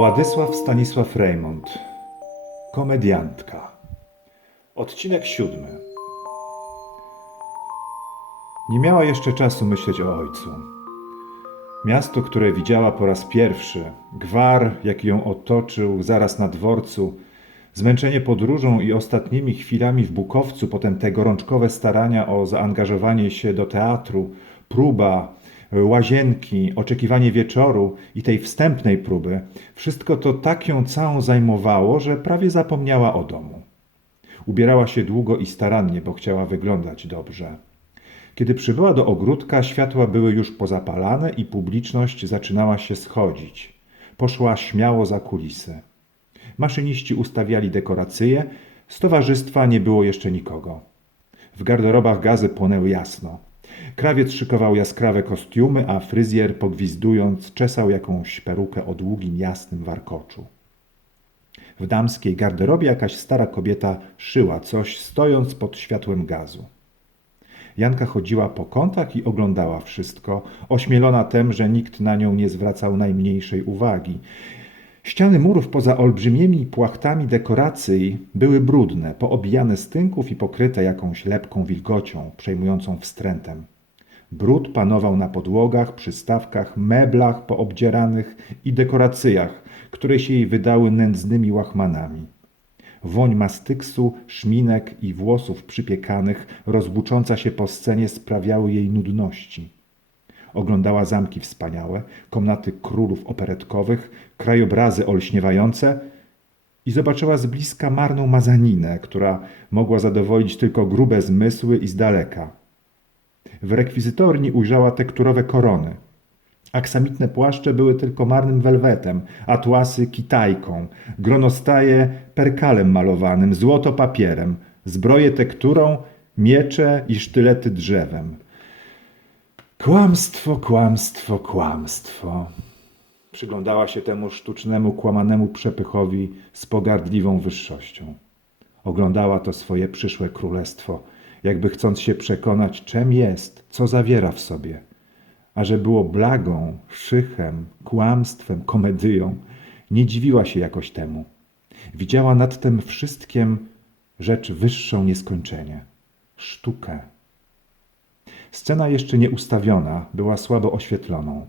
Władysław Stanisław Reymont Komediantka Odcinek siódmy Nie miała jeszcze czasu myśleć o ojcu. Miasto, które widziała po raz pierwszy, gwar, jaki ją otoczył zaraz na dworcu, zmęczenie podróżą i ostatnimi chwilami w Bukowcu, potem te gorączkowe starania o zaangażowanie się do teatru, próba, łazienki, oczekiwanie wieczoru i tej wstępnej próby, wszystko to tak ją całą zajmowało, że prawie zapomniała o domu. Ubierała się długo i starannie, bo chciała wyglądać dobrze. Kiedy przybyła do ogródka, światła były już pozapalane i publiczność zaczynała się schodzić. Poszła śmiało za kulisy. Maszyniści ustawiali dekoracje, z towarzystwa nie było jeszcze nikogo. W garderobach gazy płonęły jasno. Krawiec szykował jaskrawe kostiumy, a fryzjer, pogwizdując, czesał jakąś perukę o długim, jasnym warkoczu. W damskiej garderobie jakaś stara kobieta szyła coś, stojąc pod światłem gazu. Janka chodziła po kątach i oglądała wszystko, ośmielona tem, że nikt na nią nie zwracał najmniejszej uwagi. Ściany murów poza olbrzymimi płachtami dekoracji były brudne, poobijane z tynków i pokryte jakąś lepką wilgocią, przejmującą wstrętem. Brud panował na podłogach, przystawkach, meblach poobdzieranych i dekoracjach, które się jej wydały nędznymi łachmanami. Woń mastyksu, szminek i włosów przypiekanych, rozbucząca się po scenie, sprawiały jej nudności. Oglądała zamki wspaniałe, komnaty królów operetkowych, krajobrazy olśniewające i zobaczyła z bliska marną mazaninę, która mogła zadowolić tylko grube zmysły i z daleka. W rekwizytorni ujrzała tekturowe korony. Aksamitne płaszcze były tylko marnym welwetem, atłasy kitajką, gronostaje perkalem malowanym, złoto papierem, zbroje tekturą, miecze i sztylety drzewem. Kłamstwo, kłamstwo, kłamstwo. Przyglądała się temu sztucznemu, kłamanemu przepychowi z pogardliwą wyższością. Oglądała to swoje przyszłe królestwo, jakby chcąc się przekonać, czym jest, co zawiera w sobie. A że było blagą, szychem, kłamstwem, komedyją, nie dziwiła się jakoś temu. Widziała nad tym wszystkim rzecz wyższą nieskończenie sztukę. Scena jeszcze nie ustawiona była słabo oświetloną.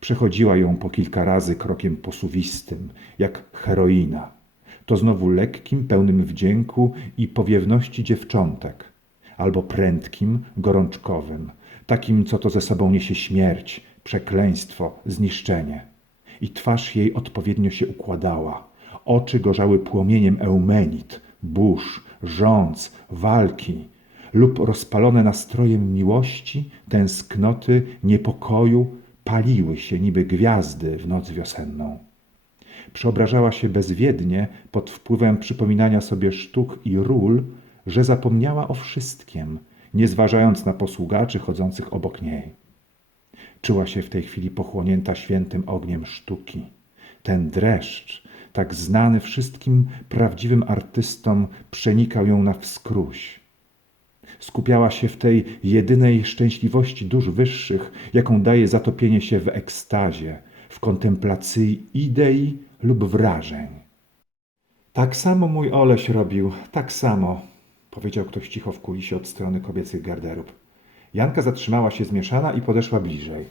Przechodziła ją po kilka razy krokiem posuwistym, jak heroina. To znowu lekkim, pełnym wdzięku i powiewności dziewczątek, albo prędkim, gorączkowym, takim, co to ze sobą niesie śmierć, przekleństwo, zniszczenie. I twarz jej odpowiednio się układała. Oczy gorzały płomieniem eumenit, burz, rządz, walki lub rozpalone nastrojem miłości, tęsknoty, niepokoju, paliły się niby gwiazdy w noc wiosenną. Przeobrażała się bezwiednie pod wpływem przypominania sobie sztuk i ról, że zapomniała o wszystkim, nie zważając na posługaczy chodzących obok niej. Czuła się w tej chwili pochłonięta świętym ogniem sztuki. Ten dreszcz, tak znany wszystkim prawdziwym artystom, przenikał ją na wskróś. Skupiała się w tej jedynej szczęśliwości dusz wyższych, jaką daje zatopienie się w ekstazie, w kontemplacji idei lub wrażeń. Tak samo mój Oleś robił, tak samo, powiedział ktoś cicho w kulisie od strony kobiecych garderób. Janka zatrzymała się zmieszana i podeszła bliżej.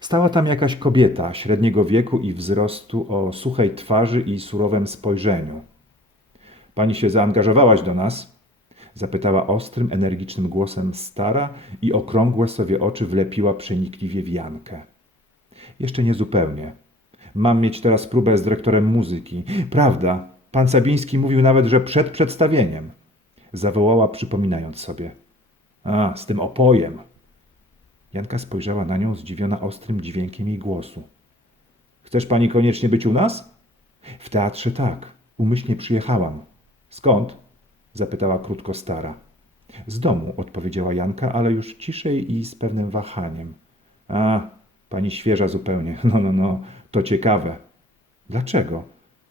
Stała tam jakaś kobieta średniego wieku i wzrostu o suchej twarzy i surowym spojrzeniu. Pani się zaangażowałaś do nas? Zapytała ostrym, energicznym głosem stara i okrągłe sobie oczy wlepiła przenikliwie w Jankę. Jeszcze nie zupełnie. Mam mieć teraz próbę z dyrektorem muzyki. Prawda, pan Sabiński mówił nawet, że przed przedstawieniem. Zawołała, przypominając sobie. A, z tym opojem. Janka spojrzała na nią zdziwiona ostrym dźwiękiem jej głosu. Chcesz pani koniecznie być u nas? W teatrze tak. Umyślnie przyjechałam. Skąd? zapytała krótko stara. Z domu, odpowiedziała Janka, ale już ciszej i z pewnym wahaniem. A, pani świeża zupełnie. No, no, no, to ciekawe. Dlaczego?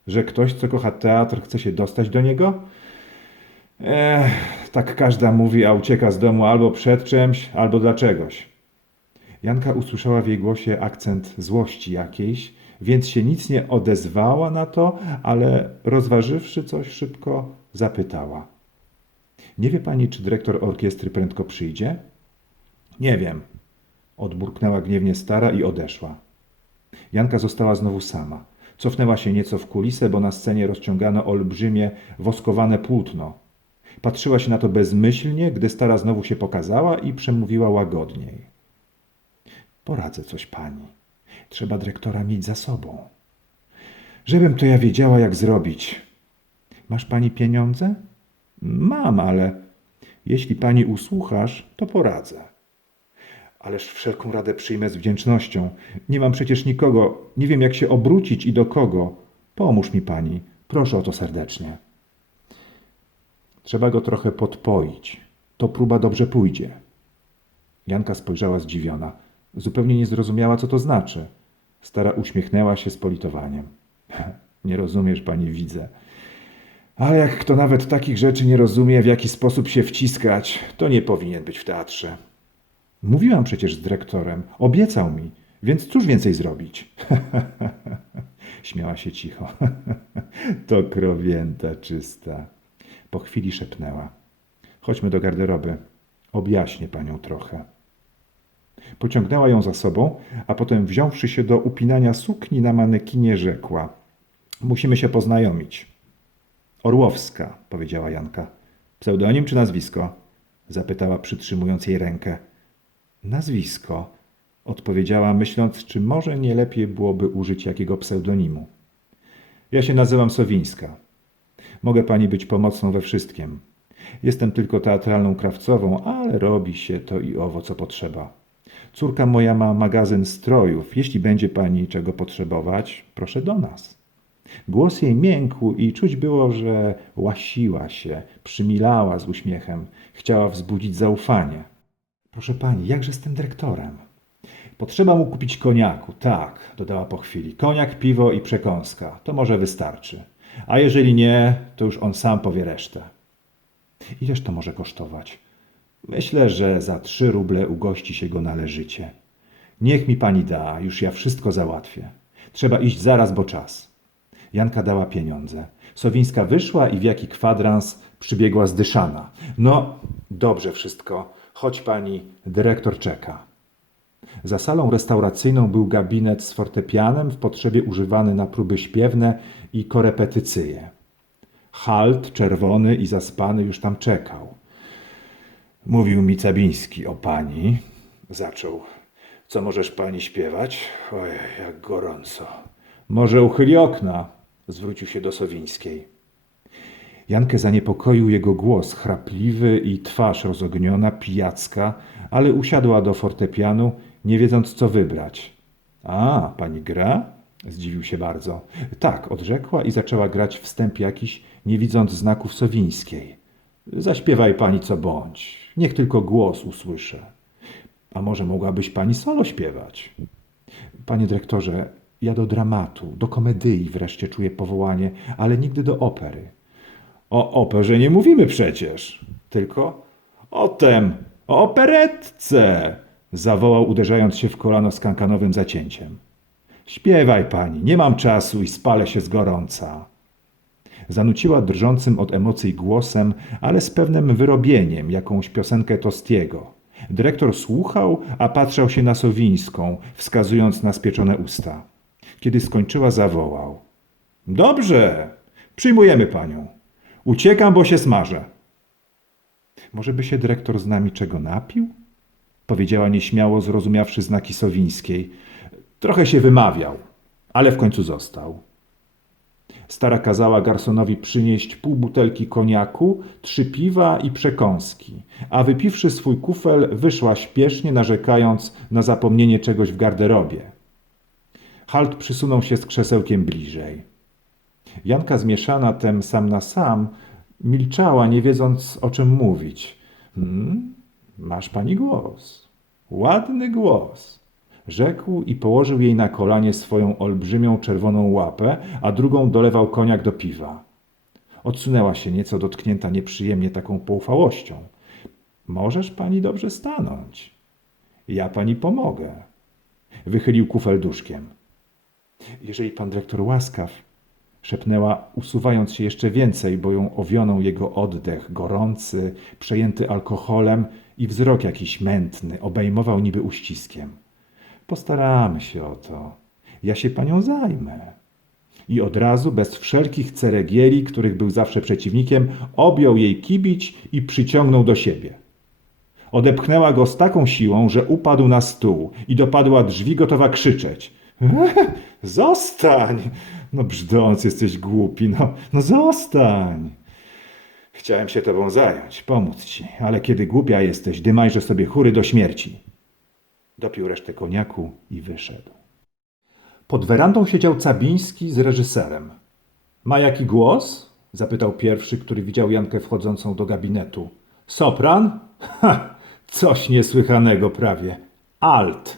Że ktoś, co kocha teatr, chce się dostać do niego? Ech, tak każda mówi, a ucieka z domu albo przed czymś, albo dla czegoś. Janka usłyszała w jej głosie akcent złości jakiejś, więc się nic nie odezwała na to, ale rozważywszy coś szybko, zapytała. Nie wie pani, czy dyrektor orkiestry prędko przyjdzie? Nie wiem. Odburknęła gniewnie stara i odeszła. Janka została znowu sama. Cofnęła się nieco w kulisę, bo na scenie rozciągano olbrzymie, woskowane płótno. Patrzyła się na to bezmyślnie, gdy stara znowu się pokazała i przemówiła łagodniej. Poradzę coś pani. Trzeba dyrektora mieć za sobą. Żebym to ja wiedziała, jak zrobić. Masz pani pieniądze? Mam, ale jeśli pani usłuchasz, to poradzę. Ależ wszelką radę przyjmę z wdzięcznością. Nie mam przecież nikogo, nie wiem jak się obrócić i do kogo. Pomóż mi pani, proszę o to serdecznie. Trzeba go trochę podpoić. To próba dobrze pójdzie. Janka spojrzała zdziwiona. Zupełnie nie zrozumiała, co to znaczy. Stara uśmiechnęła się z politowaniem. Nie rozumiesz, pani widzę. Ale jak kto nawet takich rzeczy nie rozumie, w jaki sposób się wciskać, to nie powinien być w teatrze. Mówiłam przecież z dyrektorem. Obiecał mi, więc cóż więcej zrobić? Śmiała się cicho. to krowięta czysta. Po chwili szepnęła. Chodźmy do garderoby. Objaśnię panią trochę. Pociągnęła ją za sobą, a potem wziąwszy się do upinania sukni na manekinie, rzekła: Musimy się poznajomić. Orłowska, powiedziała Janka. Pseudonim czy nazwisko? zapytała, przytrzymując jej rękę. Nazwisko, odpowiedziała, myśląc, czy może nie lepiej byłoby użyć jakiego pseudonimu. Ja się nazywam Sowińska. Mogę pani być pomocną we wszystkim. Jestem tylko teatralną krawcową, ale robi się to i owo, co potrzeba. Córka moja ma magazyn strojów. Jeśli będzie pani czego potrzebować, proszę do nas. Głos jej miękł i czuć było, że łasiła się, przymilała z uśmiechem, chciała wzbudzić zaufanie. Proszę pani, jakże z tym dyrektorem? Potrzeba mu kupić koniaku, tak, dodała po chwili. Koniak, piwo i przekąska. To może wystarczy. A jeżeli nie, to już on sam powie resztę. Ileż to może kosztować? Myślę, że za trzy ruble ugości się go należycie. Niech mi pani da, już ja wszystko załatwię. Trzeba iść zaraz, bo czas. Janka dała pieniądze. Sowińska wyszła i w jaki kwadrans przybiegła zdyszana. No, dobrze wszystko. Chodź pani, dyrektor czeka. Za salą restauracyjną był gabinet z fortepianem w potrzebie używany na próby śpiewne i korepetycyje. Halt, czerwony i zaspany, już tam czekał. Mówił mi Cabiński o pani. Zaczął. Co możesz pani śpiewać? Ojej, jak gorąco. Może uchyli okna, zwrócił się do Sowińskiej. Jankę zaniepokoił jego głos, chrapliwy i twarz rozogniona, pijacka, ale usiadła do fortepianu, nie wiedząc co wybrać. A, pani gra? Zdziwił się bardzo. Tak, odrzekła i zaczęła grać wstęp jakiś, nie widząc znaków Sowińskiej. Zaśpiewaj pani co bądź, niech tylko głos usłyszę. A może mogłabyś pani solo śpiewać? Panie dyrektorze, ja do dramatu, do komedii wreszcie czuję powołanie, ale nigdy do opery. O operze nie mówimy przecież, tylko o tem, o operetce, zawołał uderzając się w kolano z kankanowym zacięciem. Śpiewaj pani, nie mam czasu i spalę się z gorąca. Zanuciła drżącym od emocji głosem, ale z pewnym wyrobieniem, jakąś piosenkę Tostiego. Dyrektor słuchał, a patrzał się na Sowińską, wskazując na spieczone usta. Kiedy skończyła, zawołał. Dobrze, przyjmujemy panią. Uciekam, bo się smażę. Może by się dyrektor z nami czego napił? Powiedziała nieśmiało, zrozumiawszy znaki Sowińskiej. Trochę się wymawiał, ale w końcu został. Stara kazała garsonowi przynieść pół butelki koniaku, trzy piwa i przekąski, a wypiwszy swój kufel, wyszła śpiesznie, narzekając na zapomnienie czegoś w garderobie. Halt przysunął się z krzesełkiem bliżej. Janka zmieszana tem sam na sam, milczała, nie wiedząc o czym mówić. Hmm, masz pani głos. Ładny głos. Rzekł i położył jej na kolanie swoją olbrzymią czerwoną łapę, a drugą dolewał koniak do piwa. Odsunęła się nieco dotknięta nieprzyjemnie taką poufałością. Możesz pani dobrze stanąć. Ja pani pomogę. Wychylił kufel duszkiem. Jeżeli pan dyrektor łaskaw, szepnęła, usuwając się jeszcze więcej, bo ją owionął jego oddech, gorący, przejęty alkoholem i wzrok jakiś mętny, obejmował niby uściskiem. Postaramy się o to. Ja się panią zajmę. I od razu, bez wszelkich ceregieli, których był zawsze przeciwnikiem, objął jej kibić i przyciągnął do siebie. Odepchnęła go z taką siłą, że upadł na stół i dopadła drzwi gotowa krzyczeć. Zostań! No brzdąc, jesteś głupi, no, no zostań! Chciałem się tobą zająć, pomóc ci, ale kiedy głupia jesteś, dymajże sobie chury do śmierci. Dopił resztę koniaku i wyszedł. Pod werandą siedział Cabiński z reżyserem. Ma jaki głos? zapytał pierwszy, który widział Jankę wchodzącą do gabinetu. Sopran? Ha! Coś niesłychanego prawie. Alt.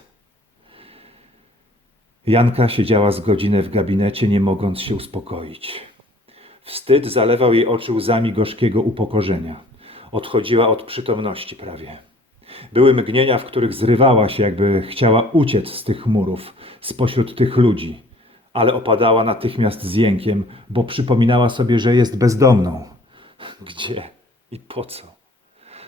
Janka siedziała z godzinę w gabinecie, nie mogąc się uspokoić. Wstyd zalewał jej oczy łzami gorzkiego upokorzenia. Odchodziła od przytomności prawie. Były mgnienia, w których zrywała się, jakby chciała uciec z tych murów, spośród tych ludzi, ale opadała natychmiast z jękiem, bo przypominała sobie, że jest bezdomną. Gdzie i po co?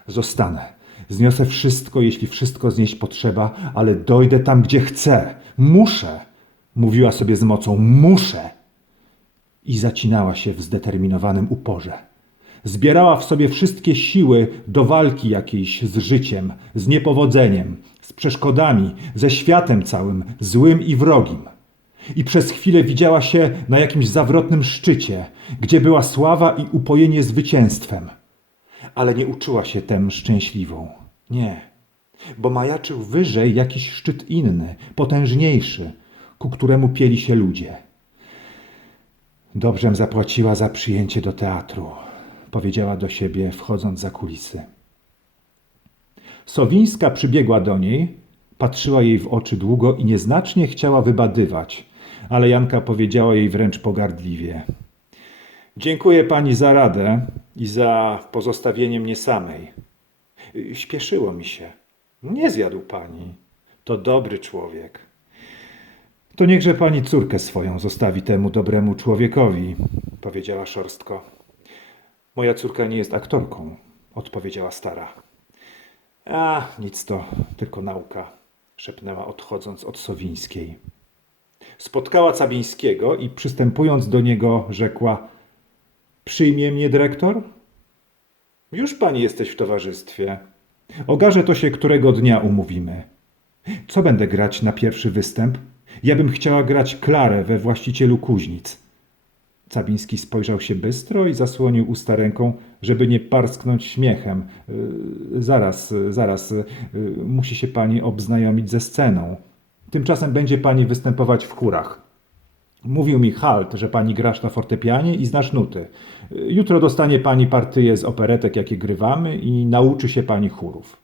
Zostanę. Zniosę wszystko, jeśli wszystko znieść potrzeba, ale dojdę tam, gdzie chcę. Muszę. Mówiła sobie z mocą: Muszę. I zacinała się w zdeterminowanym uporze. Zbierała w sobie wszystkie siły do walki jakiejś z życiem, z niepowodzeniem, z przeszkodami, ze światem całym, złym i wrogim. I przez chwilę widziała się na jakimś zawrotnym szczycie, gdzie była sława i upojenie zwycięstwem ale nie uczyła się tem szczęśliwą. Nie, bo majaczył wyżej jakiś szczyt inny, potężniejszy, ku któremu pieli się ludzie. Dobrzem zapłaciła za przyjęcie do teatru, powiedziała do siebie, wchodząc za kulisy. Sowińska przybiegła do niej, patrzyła jej w oczy długo i nieznacznie chciała wybadywać, ale Janka powiedziała jej wręcz pogardliwie – Dziękuję pani za radę i za pozostawienie mnie samej. Śpieszyło mi się. Nie zjadł pani. To dobry człowiek. To niechże pani córkę swoją zostawi temu dobremu człowiekowi, powiedziała szorstko. Moja córka nie jest aktorką, odpowiedziała stara. A, nic to, tylko nauka, szepnęła odchodząc od Sowińskiej. Spotkała Cabińskiego i przystępując do niego rzekła – Przyjmie mnie dyrektor? Już pani jesteś w towarzystwie. Ogarze to się którego dnia umówimy. Co będę grać na pierwszy występ? Ja bym chciała grać Klarę we właścicielu kuźnic. Cabiński spojrzał się bystro i zasłonił usta ręką, żeby nie parsknąć śmiechem. Yy, zaraz, zaraz, yy, musi się pani obznajomić ze sceną. Tymczasem będzie pani występować w chórach. Mówił mi Halt, że pani grasz na fortepianie i znasz nuty. Jutro dostanie pani partyję z operetek, jakie grywamy i nauczy się pani chórów.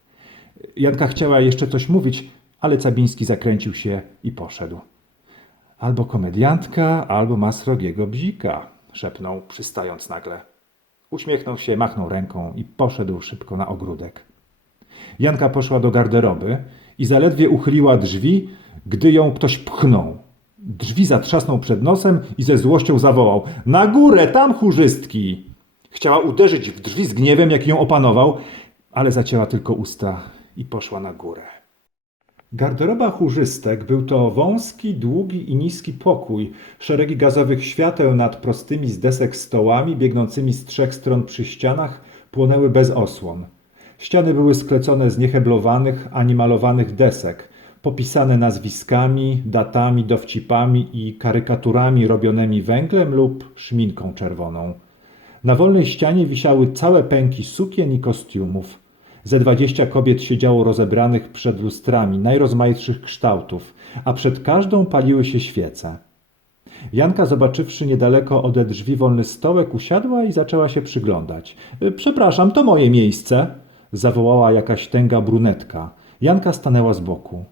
Janka chciała jeszcze coś mówić, ale Cabiński zakręcił się i poszedł. Albo komediantka, albo ma srogiego bzika, szepnął, przystając nagle. Uśmiechnął się, machnął ręką i poszedł szybko na ogródek. Janka poszła do garderoby i zaledwie uchyliła drzwi, gdy ją ktoś pchnął. Drzwi zatrzasnął przed nosem i ze złością zawołał: Na górę, tam chórzystki! Chciała uderzyć w drzwi z gniewem, jaki ją opanował, ale zacięła tylko usta i poszła na górę. Garderoba chórzystek był to wąski, długi i niski pokój, szeregi gazowych świateł nad prostymi z desek stołami biegnącymi z trzech stron przy ścianach płonęły bez osłon. Ściany były sklecone z nieheblowanych ani malowanych desek, popisane nazwiskami, datami, dowcipami i karykaturami robionymi węglem lub szminką czerwoną. Na wolnej ścianie wisiały całe pęki sukien i kostiumów. Ze dwadzieścia kobiet siedziało rozebranych przed lustrami najrozmaitszych kształtów, a przed każdą paliły się świece. Janka, zobaczywszy niedaleko ode drzwi wolny stołek, usiadła i zaczęła się przyglądać. Przepraszam, to moje miejsce, zawołała jakaś tęga brunetka. Janka stanęła z boku.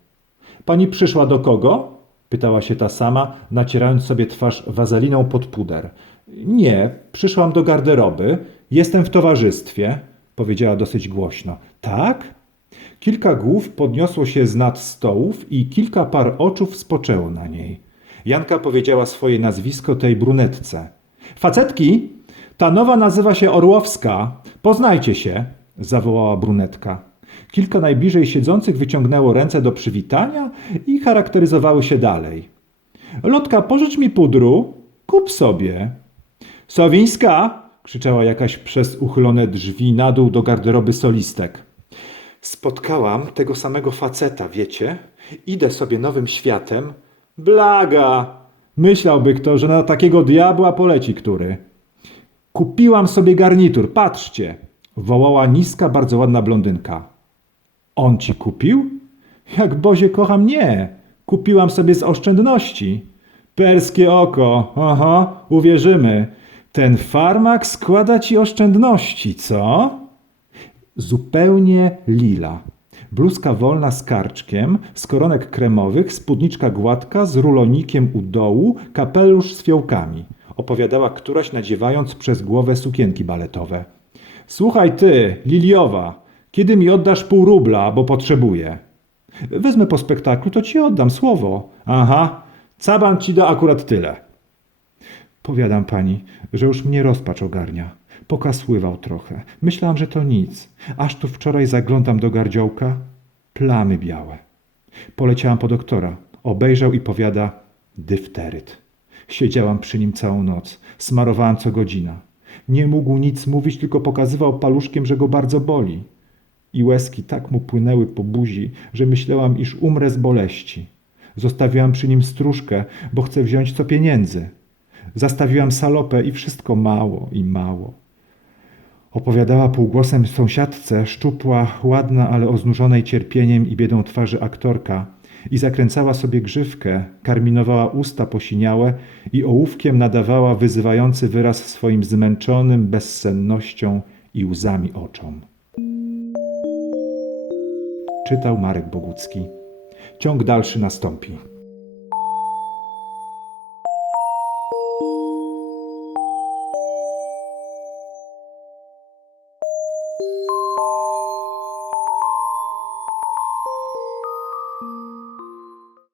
Pani przyszła do kogo? pytała się ta sama, nacierając sobie twarz wazeliną pod puder. Nie, przyszłam do garderoby. Jestem w towarzystwie, powiedziała dosyć głośno. Tak? Kilka głów podniosło się z nad stołów i kilka par oczów spoczęło na niej. Janka powiedziała swoje nazwisko tej brunetce. Facetki, ta nowa nazywa się Orłowska. Poznajcie się, zawołała brunetka. Kilka najbliżej siedzących wyciągnęło ręce do przywitania i charakteryzowały się dalej. Lotka, pożycz mi pudru, kup sobie. Sowińska! krzyczała jakaś przez uchylone drzwi na dół do garderoby solistek. Spotkałam tego samego faceta, wiecie? Idę sobie nowym światem. Blaga! Myślałby kto, że na takiego diabła poleci który. Kupiłam sobie garnitur, patrzcie! wołała niska, bardzo ładna blondynka. On ci kupił? Jak Bozie kocham, nie. Kupiłam sobie z oszczędności. Perskie oko, aha, uwierzymy. Ten farmak składa ci oszczędności, co? Zupełnie lila. Bluzka wolna z karczkiem, z koronek kremowych, spódniczka gładka, z rulonikiem u dołu, kapelusz z fiołkami. Opowiadała któraś nadziewając przez głowę sukienki baletowe. Słuchaj ty, Liliowa, kiedy mi oddasz pół rubla, bo potrzebuję? Wezmę po spektaklu, to ci oddam słowo. Aha, caban ci da akurat tyle. Powiadam pani, że już mnie rozpacz ogarnia. Pokasływał trochę. Myślałam, że to nic. Aż tu wczoraj zaglądam do gardziołka. Plamy białe. Poleciałam po doktora. Obejrzał i powiada dyfteryt. Siedziałam przy nim całą noc. Smarowałam co godzina. Nie mógł nic mówić, tylko pokazywał paluszkiem, że go bardzo boli. I łezki tak mu płynęły po buzi, że myślałam, iż umrę z boleści. Zostawiłam przy nim stróżkę, bo chcę wziąć co pieniędzy. Zastawiłam salopę i wszystko mało i mało. Opowiadała półgłosem sąsiadce, szczupła, ładna, ale o znużonej cierpieniem i biedą twarzy aktorka i zakręcała sobie grzywkę, karminowała usta posiniałe i ołówkiem nadawała wyzywający wyraz swoim zmęczonym bezsennością i łzami oczom. Czytał Marek Bogucki. Ciąg dalszy nastąpi.